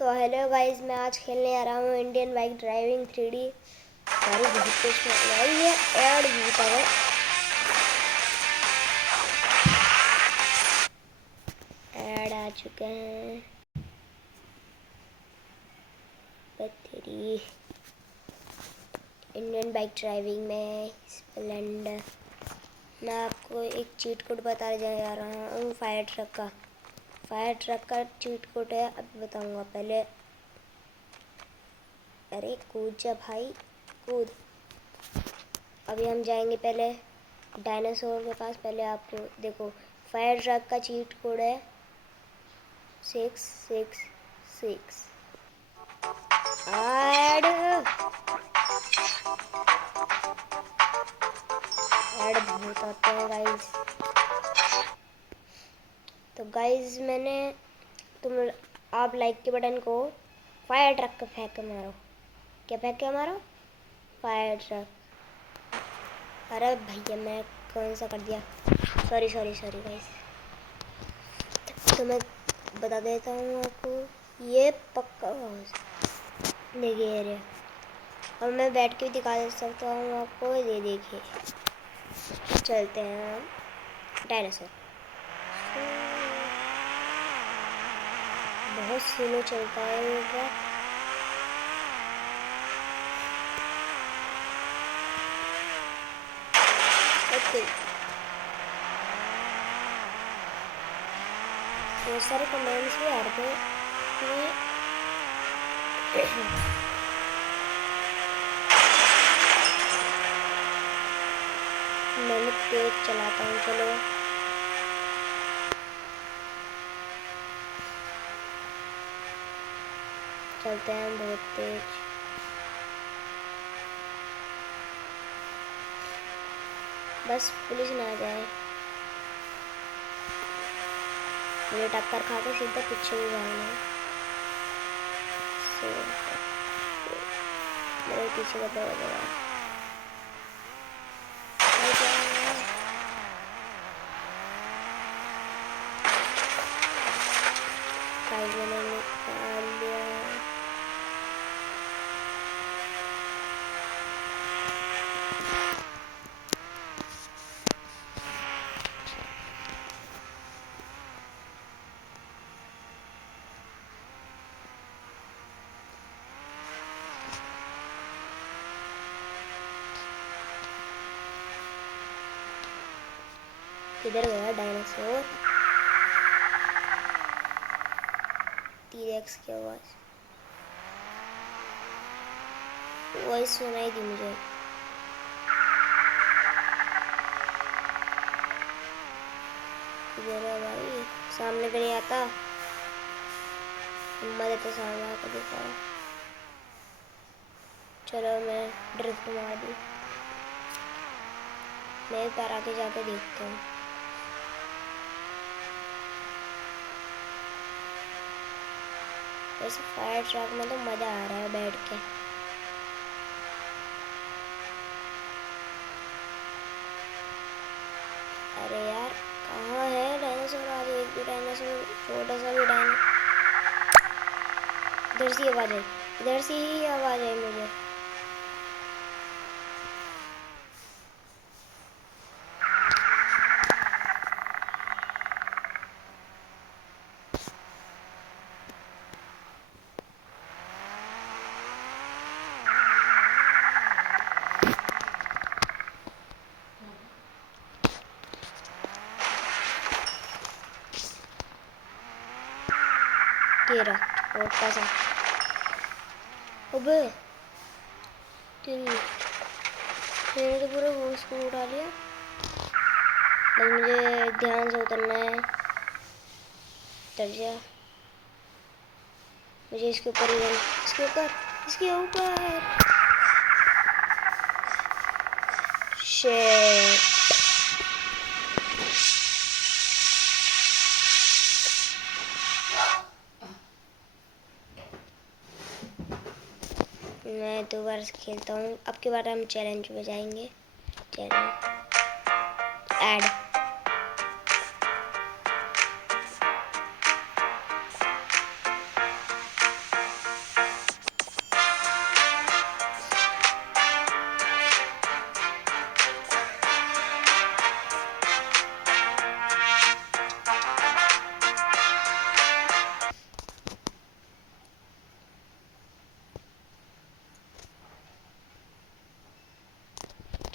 तो hello guys, मैं आज खेलने आ रहा हूँ इंडियन बाइक ड्राइविंग 3D। गाड़ी बहुत तेज चल रही है। ऐड जीता है। ऐड आ चुके हैं। बत्ती इंडियन बाइक ड्राइविंग में स्प्लेंडर। मैं आपको एक चीट कोड बताने जा रहा हूँ। फायर ट्रक का चीट कोड है। अभी बताऊँगा। पहले अरे कूद जा भाई, कूद। अभी हम जाएंगे पहले डायनासोर के पास। पहले आपको देखो, फायर ट्रक का चीट कोड है 666। ऐड बहुत आते हैं गाइस। तो गाइस आप लाइक के बटन को फायर ट्रक पे फेंक के मारो। क्या फेंक के मारो? Fire truck. अरे भैया, मैं कौन सा कर दिया? Sorry guys. तो मैं बता देता हूँ आपको, ये पक्का देखिए रे। और मैं बैठ के भी दिखा सकता हूँ आपको। ये देखिए, चलते हैं हम डायनासोर। बहुत स्लो चलता है ये ट्रक। ओके, बहुत सारे कमेंट्स भी आ रहे थे कि मैं तेज चलाता हूँ। चलो चलते हैं बहुत तेज। बस पुलिस ना आ जाए। मुझे टक्कर खा के सीधा पीछे ही जाना है। मेरे पीछे का दरवाजा मैंने निकाल लिया। किधर गया डायनासोर? टी-रेक्स की आवाज वॉइस सुनाई दी मुझे। किधर है भाई? सामने भी नहीं आता। हिम्मत तो सामने आकर दिखा। चलो मैं ड्रिफ्ट मार दी। मैं पर आगे जाके देखता हूँ। वैसे फायर ट्रक में तो मज़ा आ रहा है बैठ के। अरे यार, कहाँ है डायनासोर? आज एक भी डायनासोर, छोटा सा भी डायनासोर। इधर से आवाज आई, इधर से ही आवाज आई मुझे। तेरा छोटा सा। अबे तेरी, मैंने तो पूरा होश को उड़ा लिया। बस मुझे ध्यान से उतरना है। उतर जा। मुझे इसके ऊपर ही रहना। इसके ऊपर, इसके ऊपर। शिट। मैं दोबारा से खेलता हूँ। अब की बार हम चैलेंज में जाएंगे। Challenge add.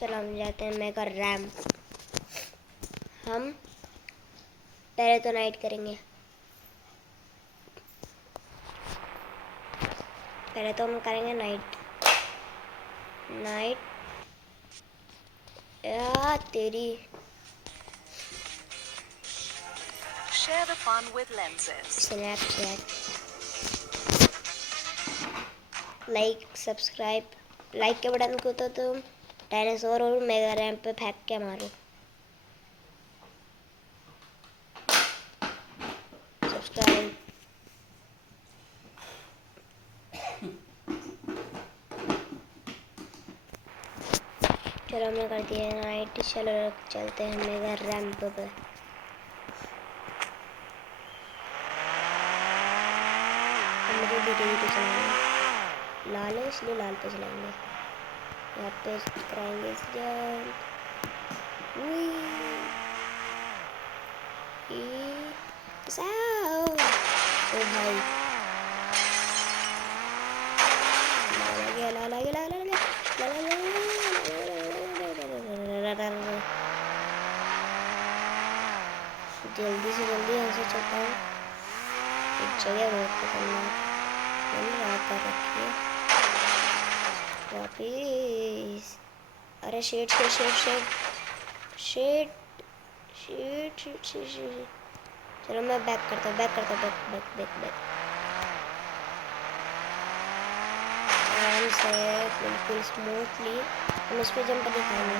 पर हम जाते हैं मेगा रैम। हम पहले तो नाइट करेंगे। पहले तो हम करेंगे नाइट। नाइट या तेरी Share the fun with lenses. Snapchat. Like subscribe. Like के बटन को तो तुम डायनासोर और मेगा रैम पे फेंक के मारो। सब्सक्राइब। चलो हमने कर दिया है नाइट। चलो चलते हैं मेगा रैंप पे। मुझे धीरे धीरे चलाएंगे। लाल है इसलिए लाल पे चलाएंगे। यहाँ पे कराएंगे जंप। ओ भाई लाल आ गया, लाल आ गया, लाल आ गया, लाल आ गया। जल्दी से जल्दी यहाँ से चलता हूँ। एक जगह बहुत खतरनाक मैंने रात कर रखी है। वापिस अरे शेट शेट शेट शेट शेट शेट शेट शेट शेट। चलो मैं बैक करता हूँ, बैक करता हूँ, बैक बैक बैक बैक आराम से बिल्कुल स्मूथली। हम इस पर जंप नहीं खाएंगे।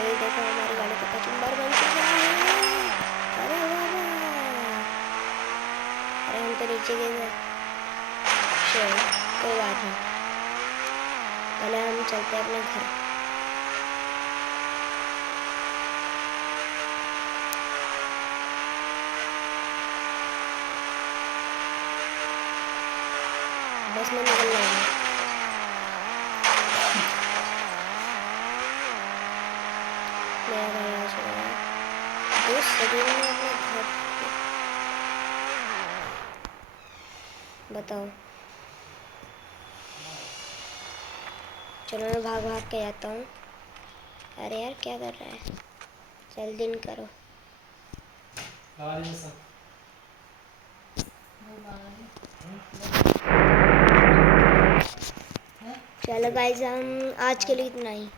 ये देखो हमारी गाड़ी का कचुम्बर बन चुका है। अरे बाबा, अरे हम तो नीचे गिर गए। चलो कोई बात नहीं, पहले हम चलते हैं अपने घर। बस में निकलना है। मेरा घर आ चुका है। 2 सेकंड में अपने घर। बताओ। चलो मैं भाग भाग के जाता हूँ। अरे यार क्या कर रहा है, जल्दी नहीं करो। चलो गाइस हम आज के लिए इतना ही।